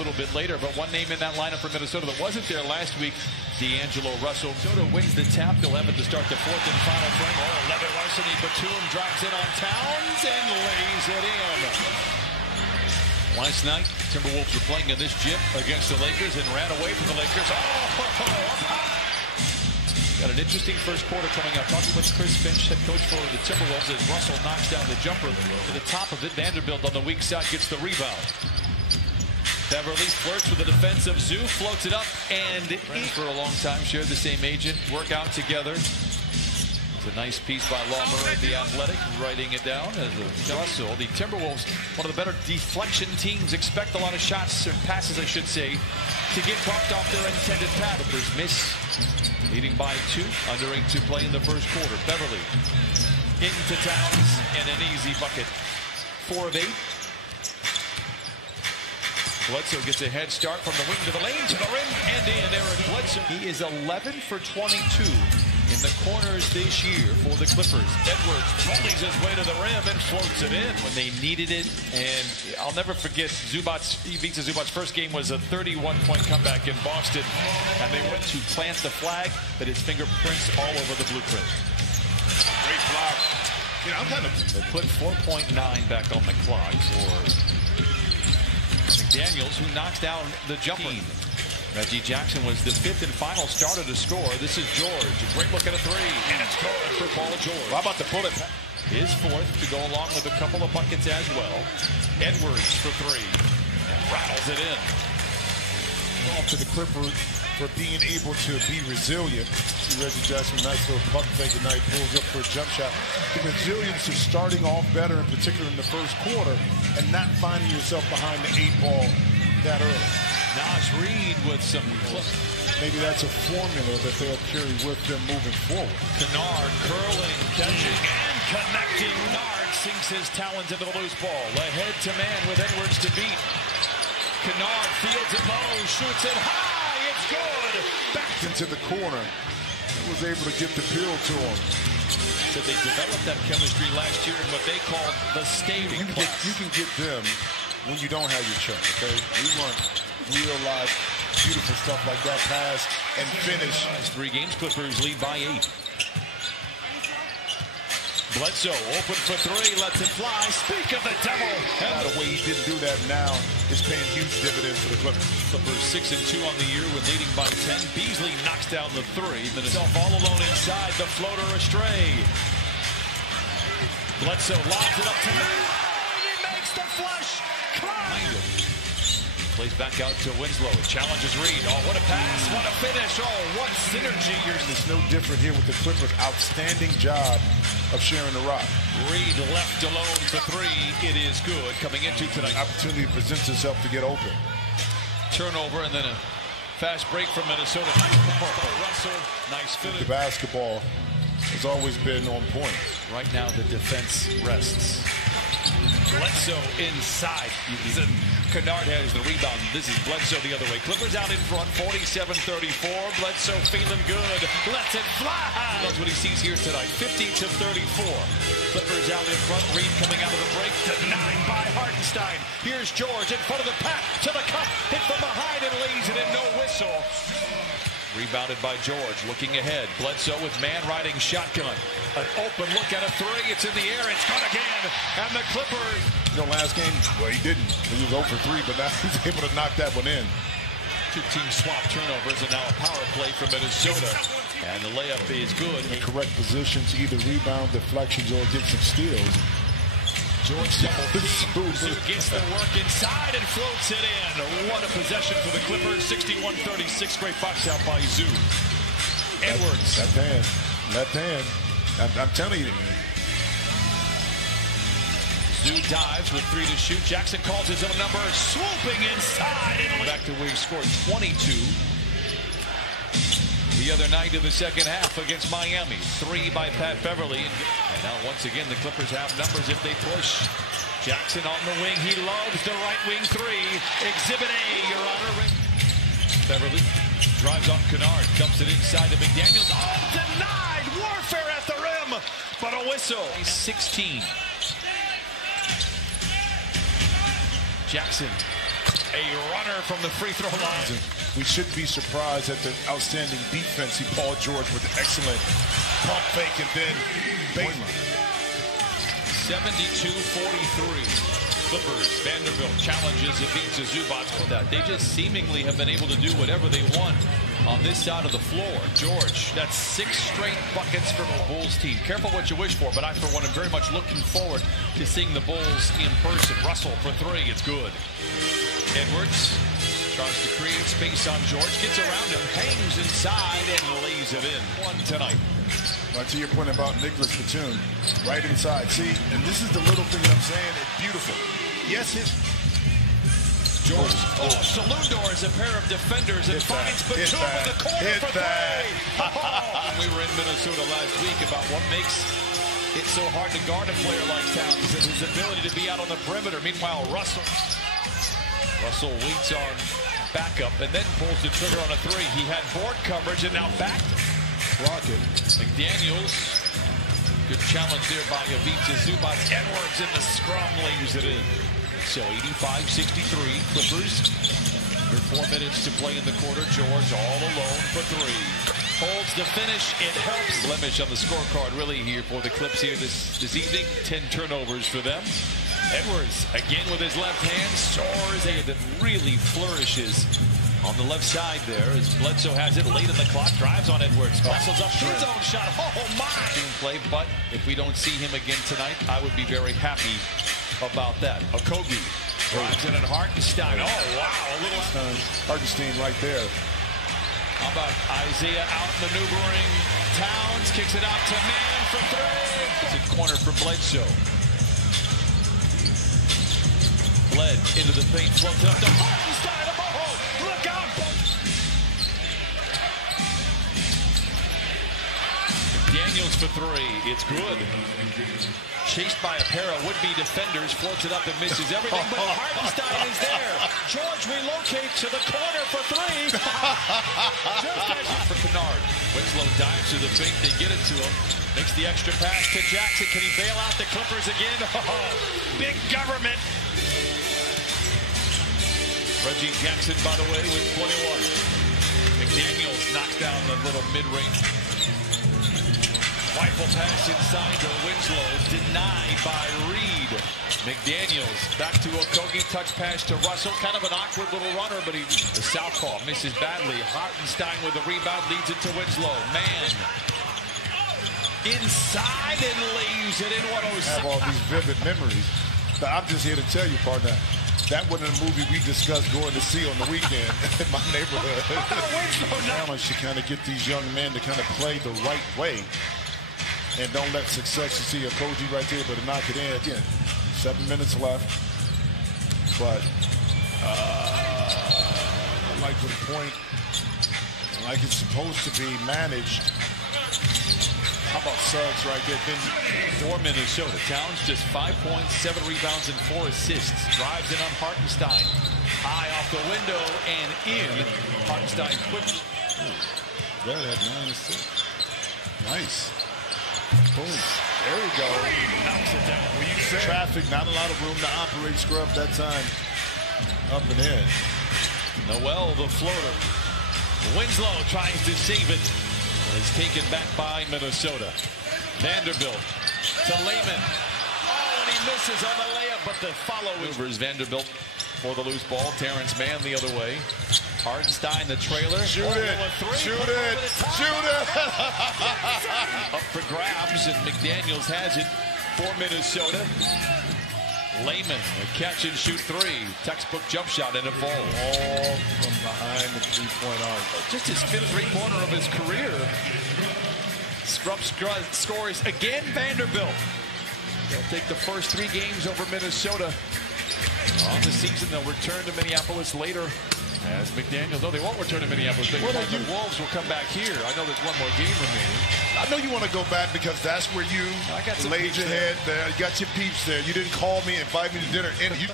little bit later, but one name in that lineup for Minnesota that wasn't there last week, D'Angelo Russell. Minnesota wins the tap. They'll have it to start the fourth and final frame. Oh, Levitt Larceny. Batum drives in on Towns and lays it in. Last night, Timberwolves were playing in this gym against the Lakers and ran away from the Lakers. Got an interesting first quarter coming up. Talking with Chris Finch, head coach for the Timberwolves, as Russell knocks down the jumper to the top of it. Vanderbilt on the weak side gets the rebound. Beverly flirts with the defense of Zoo, floats it up, and for a long time shared the same agent, work out together. It's a nice piece by Law Murray, the athletic, writing it down as a Russell. The Timberwolves, one of the better deflection teams, expect a lot of shots, or passes I should say, to get bumped off their intended path. Clippers miss, leading by 2, under 8 to play in the first quarter. Beverly into Towns and an easy bucket. 4 of 8. Bledsoe gets a head start from the wing to the lane, to the rim, and in. Eric Bledsoe. He is 11 for 22 in the corners this year for the Clippers. Edwards bullies his way to the rim and floats it in when they needed it. And I'll never forget, Ivica Zubac's first game was a 31-point comeback in Boston, and they went to plant the flag that his fingerprints all over the blueprint. Great block. You know, They put 4.9 back on the clock for McDaniels, who knocks down the jumper. Reggie Jackson was the 5th and final starter to score. This is George. A great look at a 3, and it's good for Paul George. How about the bullet? His 4th to go along with a couple of buckets as well. Edwards for 3, and rattles it in. Off to the Clippers for being able to be resilient. See Reggie Jackson, nice little pump fake tonight, pulls up for a jump shot. The resilience of starting off better, in particular in the first quarter, and not finding yourself behind the 8 ball that early. Naz Reid with some maybe that's a formula that they'll carry with them moving forward. Kennard curling, catching, and connecting. Kennard sinks his talons into the loose ball. Ahead to man with Edwards to beat. Kennard fields it low, shoots it high. It's good. Back into the corner. Was able to get the peel to him. So they developed that chemistry last year in what they call the stadium class. You can get them when you don't have your check, okay? We want real life, beautiful stuff like that, pass and finish. 3 games, Clippers lead by 8. Bledsoe open for 3, lets it fly. Speak of the devil. By the way, he didn't do that now. It's paying huge dividends for the Clippers. Clippers 6-2 on the year with leading by 10. Beasley knocks down the 3. Minnesota all alone inside, the floater astray. Bledsoe lobs it up to Matt. He makes the flush. Plays back out to Winslow. Challenges Reid. Oh, what a pass. What a finish. Oh, what synergy. It's no different here with the Clippers. Outstanding job of sharing the rock. Reid left alone for 3. It is good coming into tonight. Opportunity presents itself to get open. Turnover and then a fast break from Minnesota. Nice pass by Russell. Nice finish. The basketball has always been on point. Right now the defense rests. Bledsoe inside. Kennard has the rebound. This is Bledsoe the other way. Clippers out in front, 47-34. Bledsoe feeling good. Lets it fly. That's what he sees here tonight, 50-34. Clippers out in front. Reid coming out of the break. Denied by Hartenstein. Here's George in front of the pack. To the cup. Hit from behind and lays it in. No whistle. Rebounded by George. Looking ahead. Bledsoe with man riding shotgun. An open look at a 3. It's in the air. It's good again. And the Clippers. You know, last game, well, he didn't. He was 0 for 3, but now he's able to knock that one in. 2 teams swap turnovers, and now a power play from Minnesota. And the layup is good. In the correct position to either rebound, deflections, or get some steals. George Zoo gets the work inside and floats it in. What a possession for the Clippers. 61-36. Great box out by Zoo. Edwards. Left hand. Left hand. I'm telling you. Zoo dives with 3 to shoot. Jackson calls his own number. Swooping inside. And back to where he scored 22 the other night in the second half against Miami. 3 by Pat Beverly. And now once again the Clippers have numbers if they push. Jackson on the wing. He loves the right wing 3. Exhibit A, Your Honor. Beverly drives on Kennard. Dumps it inside to McDaniels. Oh, denied. Warfare at the rim. But a whistle. 16. Jackson a runner from the free throw line. We shouldn't be surprised at the outstanding defense. Paul George with excellent pump fake and then baseline. 72-43. Clippers. Vanderbilt challenges Ivica Zubac. They just seemingly have been able to do whatever they want on this side of the floor. George, that's 6 straight buckets for the Bulls team. Careful what you wish for, but I, for one, am very much looking forward to seeing the Bulls in person. Russell for 3. It's good. Edwards tries to create space on George. Gets around him, hangs inside, and lays it in. 1 tonight. Right, to your point about Nicholas Batum, right inside. See, and this is the little thing that I'm saying. It's beautiful. Yes, his George. Oh, saloon doors, a pair of defenders, and finds Batum in the corner for 3. We were in Minnesota last week about what makes it so hard to guard a player like Towns, is his ability to be out on the perimeter. Meanwhile, Russell waits on backup and then pulls the trigger on a 3. He had board coverage and now back. Rocket. McDaniels. Good challenge there by Ivica Zubac. Edwards in the scrum lays it in. So 85-63. Clippers. Under 4 minutes to play in the quarter. George all alone for 3. Holds the finish. It helps. Blemish on the scorecard really here for the Clips here this evening. 10 turnovers for them. Edwards again with his left hand. Soars and then really flourishes on the left side there as Bledsoe has it late in the clock. Drives on Edwards. Muscles up his own shot. Oh my! Play, but if we don't see him again tonight, I would be very happy about that. Okogie drives in at Hartenstein. Oh wow! A little Hartenstein right there. How about Isaiah out maneuvering? Towns kicks it out to Mann for 3. It's a corner for Bledsoe. Bled into the paint, floats up to Hartenstein. Look out! McDaniels for 3. It's good. Chased by a pair of would-be defenders, floats it up and misses everything, but Hartenstein is there. George relocates to the corner for 3. Just as for Kennard. Winslow dives to the paint. They get it to him. Makes the extra pass to Jackson. Can he bail out the Clippers again? Oh, big government. Reggie Jackson, by the way, with 21. McDaniels knocks down the little mid-range. Rifle pass inside to Winslow, denied by Reed. McDaniels back to Okogie, touch pass to Russell. Kind of an awkward little runner, but the southpaw misses badly. Hartenstein with the rebound leads it to Winslow. Mann inside and leaves it in 106. I have all these vivid memories, but I'm just here to tell you, partner. That wasn't a movie we discussed going to see on the weekend in my neighborhood. Challenge to kind of get these young men to kind of play the right way. And don't let success, you see Okogie right there, but to knock it in. Again, 7 minutes left. But I like the point. I like it's supposed to be managed. How about Suggs right there? For Minnesota. Towns just 5 points, 7 rebounds, and 4 assists. Drives in on Hartenstein. High off the window and in. Hartenstein quickly. That had 9 assists. Nice. Boom. There we go. Knocks it down. Well, you said traffic, not a lot of room to operate scrub that time. Up and in. Noel, the floater. Winslow tries to save it. It's taken back by Minnesota. Vanderbilt to Layman. Oh, and he misses on the layup, but the follow is Vanderbilt for the loose ball. Terrence Mann the other way. Hartenstein, the trailer. Shoot it. Shoot it. Shoot it. Up for grabs, and McDaniels has it for Minnesota. Layman, a catch and shoot 3. Textbook jump shot and a fall. All from behind the 3-point arc. Just his 5th three-pointer of his career. Scrub scores again, Vanderbilt. They'll take the first 3 games over Minnesota on the season. They'll return to Minneapolis later as McDaniels. No, they won't return to Minneapolis. The Wolves will come back here. I know there's 1 more game remaining. I know you want to go back because that's where you laid your head there. You got your peeps there. You didn't call me, invite me to dinner. And you